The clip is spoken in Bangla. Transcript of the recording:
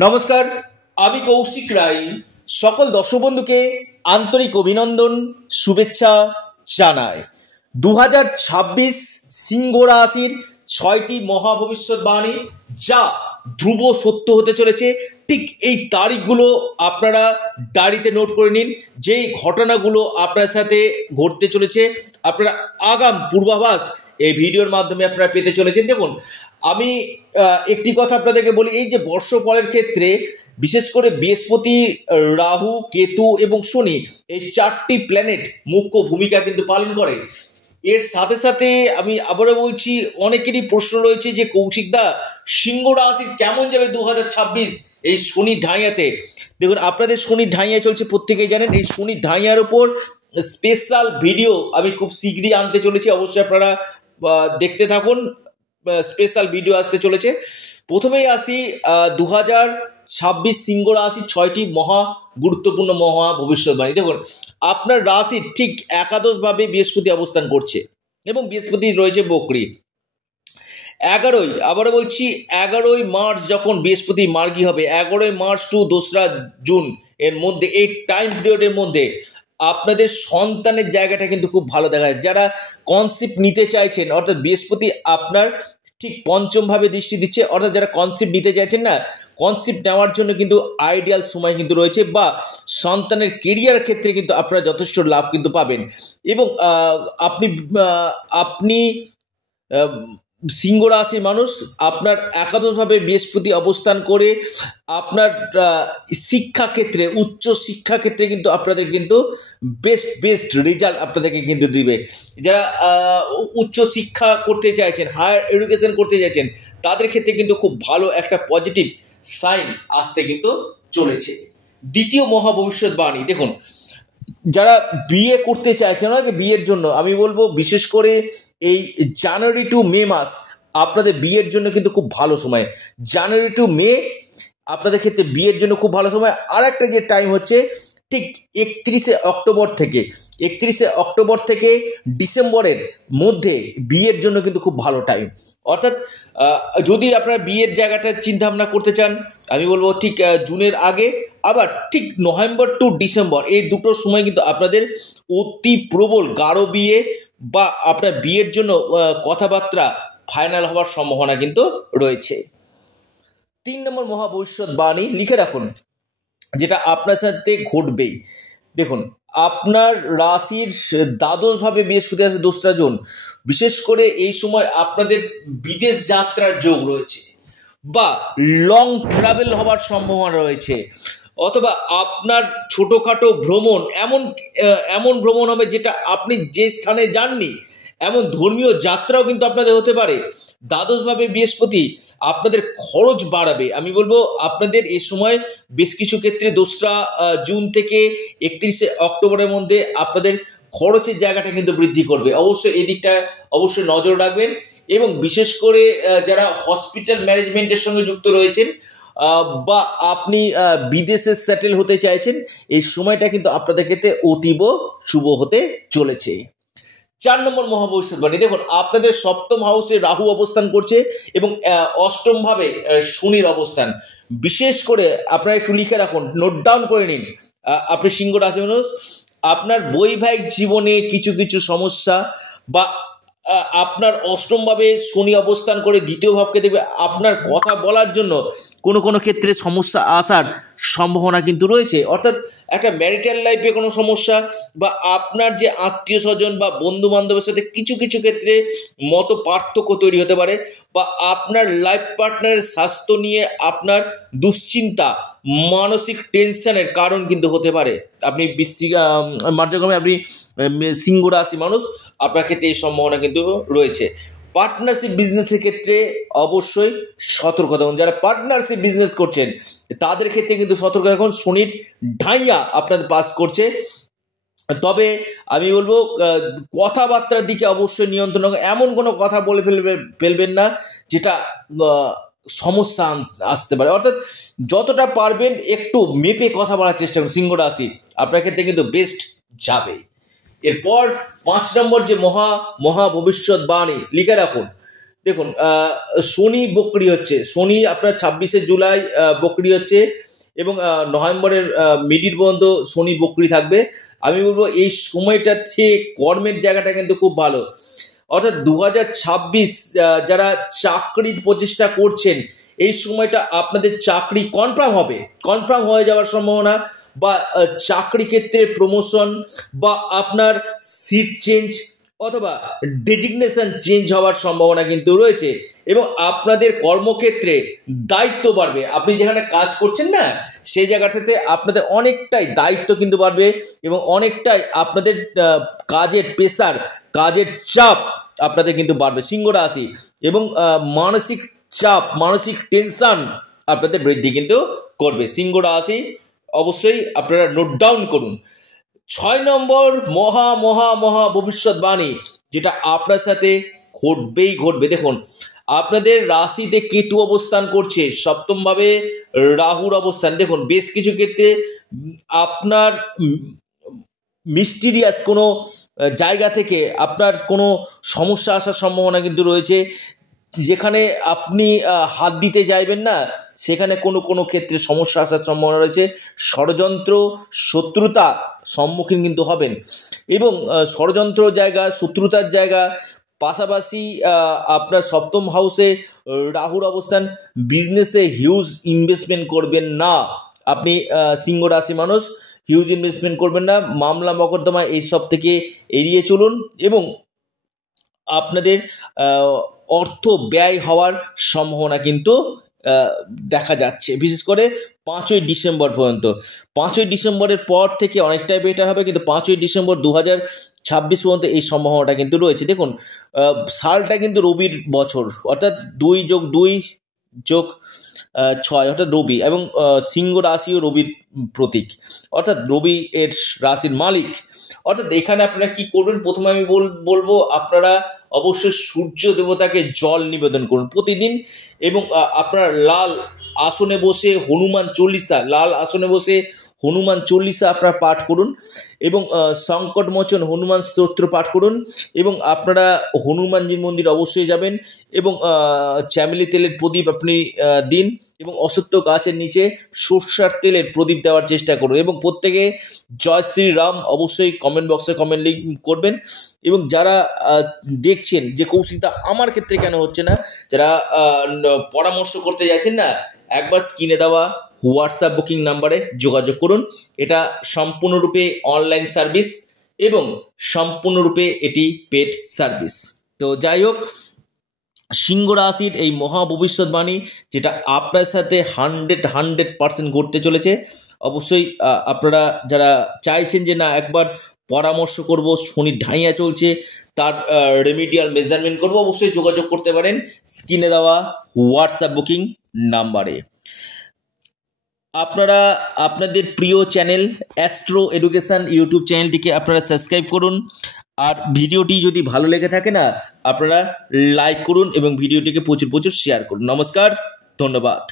নমস্কার, আমি কৌশিক রায়। সকল দর্শক বন্ধুকে আন্তরিক অভিনন্দন, শুভেচ্ছা জানাই। 2026 সিংহ রাশির 6টি মহাভবিষ্যৎবাণী যা ধ্রুব সত্য হতে চলেছে। ঠিক এই তারিখগুলো আপনারা ডায়েরিতে নোট করে নিন। যেই ঘটনাগুলো আপনার সাথে ঘটতে চলেছে, আপনারা আগাম পূর্বাভাস এই ভিডিওর মাধ্যমে আপনারা পেতে চলেছেন। দেখুন, আমি একটি কথা আপনাদেরকে বলি, এই যে বর্ষফলের ক্ষেত্রে বিশেষ করে বৃহস্পতি, রাহু, কেতু এবং শনি, এই 4টি প্ল্যানেট মুখ্য ভূমিকা কিন্তু পালন করে। এর সাথে সাথে আমি আবারও বলছি, অনেকেরই প্রশ্ন রয়েছে যে কৌশিকদা, সিংহ রাশি কেমন যাবে 2026 এই শনি ঢাইয়াতে। দেখুন, আপনাদের শনি ঢাইয়া চলছে, প্রত্যেকেই জানেন। এই শনি ঢাইয়ার উপর স্পেশাল ভিডিও আমি খুব শীঘ্রই আনতে চলেছি, অবশ্যই আপনারা দেখতে থাকুন। স্পেশাল ভিডিও আসতে চলেছে। প্রথমেই আসি 2026 সিংহ রাশির 6টি মহা গুরুত্বপূর্ণ মহা ভবিষ্যৎবাণী। দেখুন, আপনার রাশির ঠিক একাদশভাবে বৃহস্পতি অবস্থান করছে এবং বৃহস্পতি রয়েছে বকরি। আবারও বলছি, 11ই মার্চ যখন বৃহস্পতি মার্গী হবে, 11ই মার্চ টু 2রা জুন এর মধ্যে, এই টাইম পিরিয়ডের মধ্যে আপনাদের সন্তানের জায়গাটা কিন্তু খুব ভালো দেখা যায়। যারা কনসেপ্ট নিতে চাইছেন, অর্থাৎ বৃহস্পতি আপনার ঠিক পঞ্চম ভাবে দৃষ্টি দিচ্ছে, অর্থাৎ যারা কনসেপ্ট নিতে চাইছেন না, কনসেপ্ট নেওয়ার জন্য কিন্তু আইডিয়াল সময় কিন্তু রয়েছে, বা সন্তানের কেরিয়ার ক্ষেত্রে কিন্তু আপনারা যথেষ্ট লাভ কিন্তু পাবেন। এবং আপনি সিংহ রাশির মানুষ, আপনার একাদশভাবে বৃহস্পতি অবস্থান করে আপনার শিক্ষাক্ষেত্রে, উচ্চ শিক্ষাক্ষেত্রে কিন্তু আপনাদের কিন্তু বেস্ট রেজাল্ট আপনাদেরকে কিন্তু দিবে। যারা উচ্চ শিক্ষা করতে চাইছেন, হায়ার এডুকেশন করতে চাইছেন, তাদের ক্ষেত্রে কিন্তু খুব ভালো একটা পজিটিভ সাইন আসতে কিন্তু চলেছে। দ্বিতীয় মহাভবিষ্যৎবাণী, দেখুন, যারা বিয়ে করতে চাইছেন, বিয়ের জন্য আমি বলবো, বিশেষ করে এই জানুয়ারি টু মে মাস আপনাদের বিয়ের জন্য কিন্তু খুব ভালো সময়। জানুয়ারি টু মে আপনাদের ক্ষেত্রে বিয়ের জন্য খুব ভালো সময়। আর একটা যে টাইম হচ্ছে ঠিক 31শে অক্টোবর থেকে ডিসেম্বরের মধ্যে বিয়ের জন্য কিন্তু খুব ভালো টাইম। অর্থাৎ যদি আপনারা বিয়ের জায়গাটা চিন্তা ভাবনা করতে চান, আমি বলবো ঠিক জুনের আগে, আবার ঠিক নভেম্বর টু ডিসেম্বর, এই দুটো সময় কিন্তু আপনাদের অতি প্রবল গাঢ় বিয়ে বা আপনার বিয়ের জন্য কথাবার্তা ফাইনাল হওয়ার সম্ভাবনা কিন্তু রয়েছে। 3 নম্বর মহাভবিষ্যৎবাণী লিখে রাখুন, যেটা আপনার সাথে ঘটবেই। দেখুন, আপনার রাশির দ্বাদশভাবে বৃহস্পতি আছে 2রা জুন। বিশেষ করে এই সময় আপনাদের বিদেশ যাত্রার যোগ রয়েছে, বা লং ট্রাভেল হওয়ার সম্ভাবনা রয়েছে, অথবা আপনার ছোটোখাটো ভ্রমণ, এমন ভ্রমণ হবে যেটা আপনি যে স্থানে যাননি, এমন ধর্মীয় যাত্রাও কিন্তু আপনাদের হতে পারে। দ্বাদশভাবে বৃহস্পতি আপনাদের খরচ বাড়াবে। আমি বলবো, আপনাদের এই সময় বেশ কিছু ক্ষেত্রে 2রা জুন থেকে 31শে অক্টোবরের মধ্যে আপনাদের খরচের জায়গাটা কিন্তু বৃদ্ধি করবে। অবশ্যই এদিকটা অবশ্যই নজর রাখবেন। এবং বিশেষ করে যারা হসপিটাল ম্যানেজমেন্টের সঙ্গে যুক্ত রয়েছেন, বা আপনি বিদেশে সেটেল হতে চাইছেন, এই সময়টা কিন্তু আপনাদের ক্ষেত্রে অতীব শুভ হতে চলেছে। 4 নম্বর মহাভবিষ্যৎবাণী, দেখুন, আপনাদের সপ্তম হাউসে রাহু অবস্থান করছে এবং অষ্টম ভাবে শনির অবস্থান। বিশেষ করে আপনারা একটু লিখে রাখুন, নোট ডাউন করে নিন, আপনি সিংহ রাশি মানুষ, আপনার বৈবাহিক জীবনে কিছু সমস্যা, বা আপনার অষ্টমভাবে শনি অবস্থান করে দ্বিতীয় ভাবকে দেখবে, আপনার কথা বলার জন্য কোনো ক্ষেত্রে সমস্যা আসার সম্ভাবনা কিন্তু রয়েছে। অর্থাৎ একটা ম্যারিটাল লাইফে কোনো সমস্যা, বা আপনার যে আত্মীয় স্বজন বা বন্ধু বান্ধবের সাথে কিছু ক্ষেত্রে মত পার্থক্য তৈরি হতে পারে, বা আপনার লাইফ পার্টনারের স্বাস্থ্য নিয়ে আপনার দুশ্চিন্তা, মানসিক টেনশনের কারণ কিন্তু হতে পারে। আপনি মার্যক্রমে আপনি সিংহ রাশি মানুষ, আপনার ক্ষেত্রে এই সম্ভাবনা কিন্তু রয়েছে। পার্টনারশিপ বিজনেসের ক্ষেত্রে অবশ্যই সতর্ক থাকুন। যারা পার্টনারশিপ বিজনেস করছেন তাদের ক্ষেত্রে কিন্তু সতর্ক থাকুন। শনির ঢাইয়া আপনাদের পাস করছে, তবে আমি বলবো কথাবার্তার দিকে অবশ্যই নিয়ন্ত্রণ রাখুন। এমন কোনো কথা বলে ফেলবেন না যেটা সমস্যা আসতে পারে। অর্থাৎ যতটা পারবেন একটু মেপে কথা বলার চেষ্টা করুন। সিংহ রাশি আপনার ক্ষেত্রে কিন্তু বেস্ট যাবে। এরপর 5 নম্বর যে মহা ভবিষ্যৎবাণী লিখে রাখুন, দেখুন শনি বকরি হচ্ছে, শনি আপনার 26শে জুলাই বকরি হচ্ছে এবং নভেম্বরের মিডিল পর্যন্ত শনি বকরি থাকবে। আমি বলবো এই সময়টাতে কর্মের জায়গাটা কিন্তু খুব ভালো, অর্থাৎ 2026 যারা চাকরির প্রচেষ্টা করছেন এই সময়টা আপনাদের চাকরি কনফার্ম হবে, কনফার্ম হয়ে যাওয়ার সম্ভাবনা, বা চাকরি ক্ষেত্রে প্রমোশন বা আপনার সিট চেঞ্জ অথবা ডেজিগনেশন চেঞ্জ হওয়ার সম্ভাবনা কিন্তু রয়েছে এবং আপনাদের কর্মক্ষেত্রে দায়িত্ব বাড়বে। আপনি যেখানে কাজ করছেন না সেই জায়গাটাতে আপনাদের অনেকটাই দায়িত্ব কিন্তু বাড়বে এবং অনেকটাই আপনাদের কাজের প্রেসার, কাজের চাপ আপনাদের কিন্তু বাড়বে সিংহ রাশি, এবং মানসিক চাপ, মানসিক টেনশন আপনাদের বৃদ্ধি কিন্তু করবে সিংহ রাশি। অবশ্যই আপনারা নোট ডাউন করুন। 6 নম্বর মহা মহা মহা ভবিষ্যৎবাণী, যেটা আপনার সাথে ঘটবেই ঘটবে। দেখুন আপনাদের রাশিতে কেতু অবস্থান করছে, সপ্তমভাবে রাহুর অবস্থান। দেখুন বেশ কিছু ক্ষেত্রে আপনার মিস্টিরিয়াস কোনো জায়গা থেকে আপনার কোনো সমস্যা আসার সম্ভাবনা কিন্তু রয়েছে, যেখানে আপনি হাত দিতে যাইবেন না সেখানে কোনো কোনো ক্ষেত্রে সমস্যা আসার সম্ভাবনা রয়েছে। ষড়যন্ত্র, শত্রুতা সম্মুখীন কিন্তু হবেন এবং ষড়যন্ত্র জায়গা, শত্রুতার জায়গা, পাশাপাশি আপনার সপ্তম হাউসে রাহুর অবস্থান। বিজনেসে হিউজ ইনভেস্টমেন্ট করবেন না আপনি সিংহ রাশি মানুষ, হিউজ ইনভেস্টমেন্ট করবেন না। মামলা মকদ্দমা এইসব থেকে এড়িয়ে চলুন এবং আপনাদের অর্থ ব্যয় হওয়ার সম্ভাবনা কিন্তু দেখা যাচ্ছে, বিশেষ করে 5ই ডিসেম্বর পর্যন্ত। 5ই ডিসেম্বরের পর থেকে অনেকটাই বেটার হবে, কিন্তু 5ই ডিসেম্বর 2026 পর্যন্ত এই সম্ভাবনাটা কিন্তু রয়েছে। দেখুন সালটা কিন্তু রবির বছর, অর্থাৎ 2+2+6 অর্থাৎ রবি, এবং সিংহ রাশিও রবির প্রতীক, অর্থাৎ রবি এর রাশির মালিক। অর্থাৎ এখানে আপনারা কি করবেন, প্রথমে আমি বলবো আপনারা অবশ্যই সূর্য দেবতাকে জল নিবেদন করুন প্রতিদিন, এবং আপনারা লাল আসনে বসে হনুমান চল্লিশা, লাল আসনে বসে হনুমান চল্লিশা আপনারা পাঠ করুন এবং সংকটমোচন হনুমান স্তোত্র পাঠ করুন, এবং আপনারা হনুমানজির মন্দির অবশ্যই যাবেন এবং চ্যামেলি তেলের প্রদীপ আপনি দিন এবং অশ্বত্থ গাছের নিচে সরষার তেলের প্রদীপ দেওয়ার চেষ্টা করুন, এবং প্রত্যেকে জয় শ্রীরাম অবশ্যই কমেন্ট বক্সে কমেন্ট করবেন। এবং যারা দেখছেন যে কৌশিকদা আমার ক্ষেত্রে কেন হচ্ছে না, যারা পরামর্শ করতে যাচ্ছেন না, একবার স্ক্রিনে দেওয়া হোয়াটসঅ্যাপ বুকিং নাম্বারে যোগাযোগ করুন। এটা সম্পূর্ণরূপে অনলাইন সার্ভিস এবং সম্পূর্ণরূপে এটি পেড সার্ভিস। তো যাই হোক, সিংহ রাশির এই মহা ভবিষ্যৎবাণী যেটা আপনার সাথে 100% ঘটতে চলেছে। অবশ্যই আপনারা যারা চাইছেন যে না একবার পরামর্শ করব, শনির ঢাইয়া চলছে, তার রেমিডিয়াল মেজারমেন্ট করব, অবশ্যই যোগাযোগ করতে পারেন স্ক্রিনে দেওয়া হোয়াটসঅ্যাপ বুকিং নাম্বারে। আপনারা আপনাদের প্রিয় চ্যানেল অ্যাস্ট্রো এডুকেশন ইউটিউব চ্যানেলটিকে আপনারা সাবস্ক্রাইব করুন, আর ভিডিওটি যদি ভালো লেগে থাকে না আপনারা লাইক করুন এবং ভিডিওটিকে প্রচুর শেয়ার করুন। নমস্কার, ধন্যবাদ।